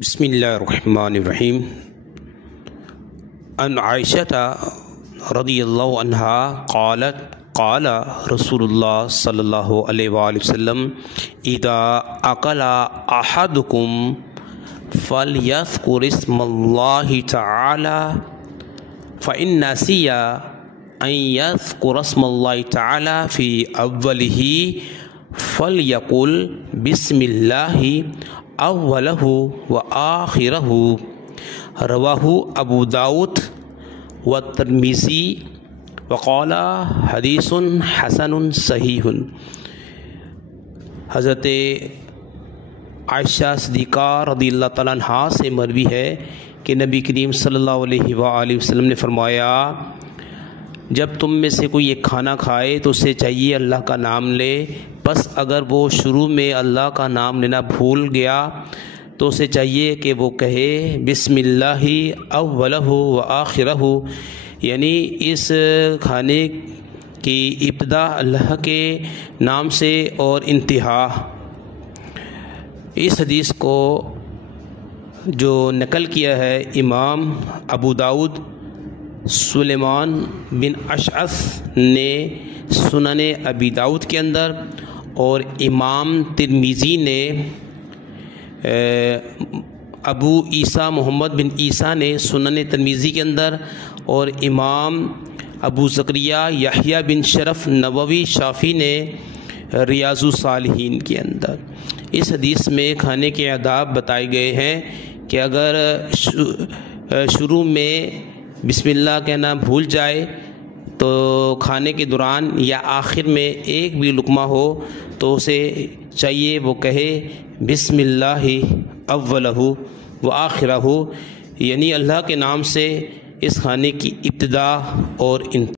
بسم اللہ الرحمن الرحیم ان عائشہ رضی اللہ عنہا قالت قال رسول اللہ صلی اللہ علیہ وآلہ وسلم اذا اکل احدکم فلیذکر اسم اللہ تعالی فإن نسی ان یذکر اسم اللہ تعالی فی اولہ فلیقل بسم اللہ اولہ و آخرہ رواہ ابو داؤد والترمذی وقال حدیث حسن صحیح۔ حضرت عائشہ صدیقہ رضی اللہ تعالیٰ عنہا سے مروی ہے کہ نبی کریم صلی اللہ علیہ وآلہ وسلم نے فرمایا، جب تم میں سے کوئی ایک کھانا کھائے تو اسے چاہیے اللہ کا نام لے، بس اگر وہ شروع میں اللہ کا نام لینا بھول گیا تو اسے چاہیے کہ وہ کہے بسم اللہ اولہ و آخرہ، یعنی اس کھانے کی ابتدا اللہ کے نام سے اور انتہا۔ اس حدیث کو جو نقل کیا ہے امام ابو داؤد سلیمان بن اشعث نے سنن ابی داؤد کے اندر، اور امام ترمذی نے ابو عیسیٰ محمد بن عیسیٰ نے سنن ترمذی کے اندر، اور امام ابو زکریا یحییٰ بن شرف نووی شافعی نے ریاض الصالحین کے اندر۔ اس حدیث میں کھانے کے آداب بتائے گئے ہیں کہ اگر شروع میں بسم اللہ کہنا بھول جائے تو کھانے کے دوران یا آخر میں ایک بھی لقمہ ہو تو اسے چاہیے وہ کہے بسم اللہ اولہ و آخرہ، یعنی اللہ کے نام سے اس کھانے کی ابتدا اور انتہا۔